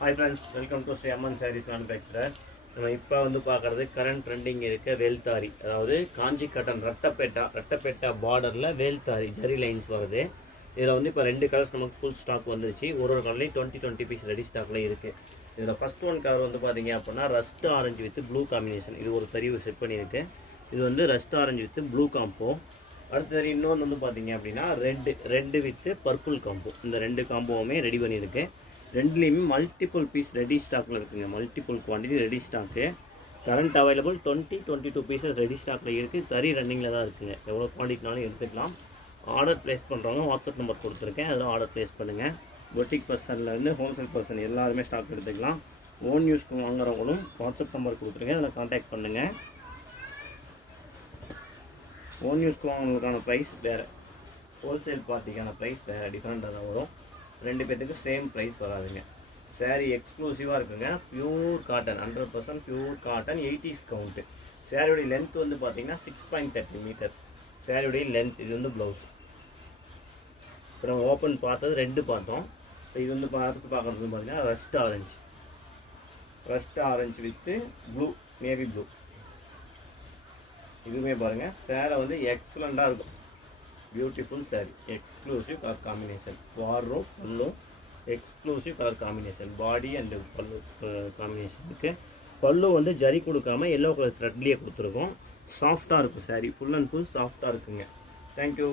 Hi friends, welcome to Sri Amman Sarees Manufacturer. நம்ம இப்போ வந்து பார்க்குறது கரண்ட் ட்ரெண்டிங் இருக்க வேல்தாரி, அதாவது காஞ்சி கட்டன் ரெட்டப்பேட்டா பார்டரில் வேல்தாரி ஜரி லைன்ஸ் வருது. இதில் வந்து இப்போ 2 கலர்ஸ் நமக்கு ஃபுல் ஸ்டாக் வந்துருச்சு. ஒரு கலர்லேயும் 20 பீஸ் ரெடி ஸ்டாக்கில் இருக்குது. இதில் ஃபஸ்ட் ஒன் கலர் வந்து பார்த்தீங்க அப்படின்னா rust orange with blue combination. இது ஒரு தறிவு செட் பண்ணியிருக்கு. இது வந்து rust orange with blue combo. அடுத்தது இன்னொன்று வந்து பார்த்தீங்க அப்படின்னா ரெட்டு வித் பர்பிள் காம்போ. இந்த 2 காம்போவுமே ரெடி பண்ணியிருக்கு. ரெண்டுலேயுமே மல்டிபிள் பீஸ் ரெடி ஸ்டாக்கில் இருக்குங்க. Multiple quantity ready stock. Current available 22 pieces ready ஸ்டாக்கில் இருக்குது. தறி ரன்னிங்கில் தான் இருக்குங்க. எவ்வளோ குவான்டிட்டினாலும் எடுத்துக்கலாம். ஆர்டர் ப்ளேஸ் பண்ணுறவங்க வாட்ஸ்அப் நம்பர் கொடுத்துருக்கேன், அதில் ஆர்டர் ப்ளேஸ் பண்ணுங்கள். பொட்டிக் பர்சன்லேருந்து ஹோல்சேல் பர்சன் எல்லாருமே ஸ்டாக் எடுத்துக்கலாம். ஓன் யூஸ்க்கு வாங்குறவங்களும் வாட்ஸ்அப் நம்பர் கொடுத்துருக்கேன், அதில் கான்டாக்ட் பண்ணுங்கள். ஓன் யூஸ்க்கு வாங்குறதுக்கான ப்ரைஸ் வேறு, ஹோல்சேல் பார்ட்டிக்கான ப்ரைஸ் வேறு டிஃப்ரெண்ட்டாக தான் வரும். 2 பேர்த்துக்கு சேம் ப்ரைஸ் வராதுங்க. சாரீ எக்ஸ்க்ளூசிவாக இருக்குங்க. Pure cotton, 100% pure cotton, 80s count. சாரியோடைய லென்த் வந்து பார்த்தீங்கன்னா 6.30 மீட்டர் சாரியோடைய லென்த். இது வந்து ப்ளவுஸ். இப்போ நம்ம ஓப்பன் பார்த்தது 2 பார்த்தோம். இப்போ இது வந்து பார்க்குறது பார்த்தீங்கன்னா rust orange with blue, navy blue. இதுவுமே பாருங்கள், சேரை வந்து எக்ஸலண்ட்டாக இருக்கும். Beautiful sari, exclusive colour combination. வார்ரோப் pallu, exclusive colour combination. Body and pallu combination இருக்குது. பல்லு வந்து ஜரி கொடுக்காம எல்லோ கலர் த்ரெட்லேயே கொடுத்துருக்கோம். சாஃப்டாக இருக்கும் சாரி, ஃபுல் அண்ட் ஃபுல் சாஃப்டாக இருக்குங்க. தேங்க்யூ.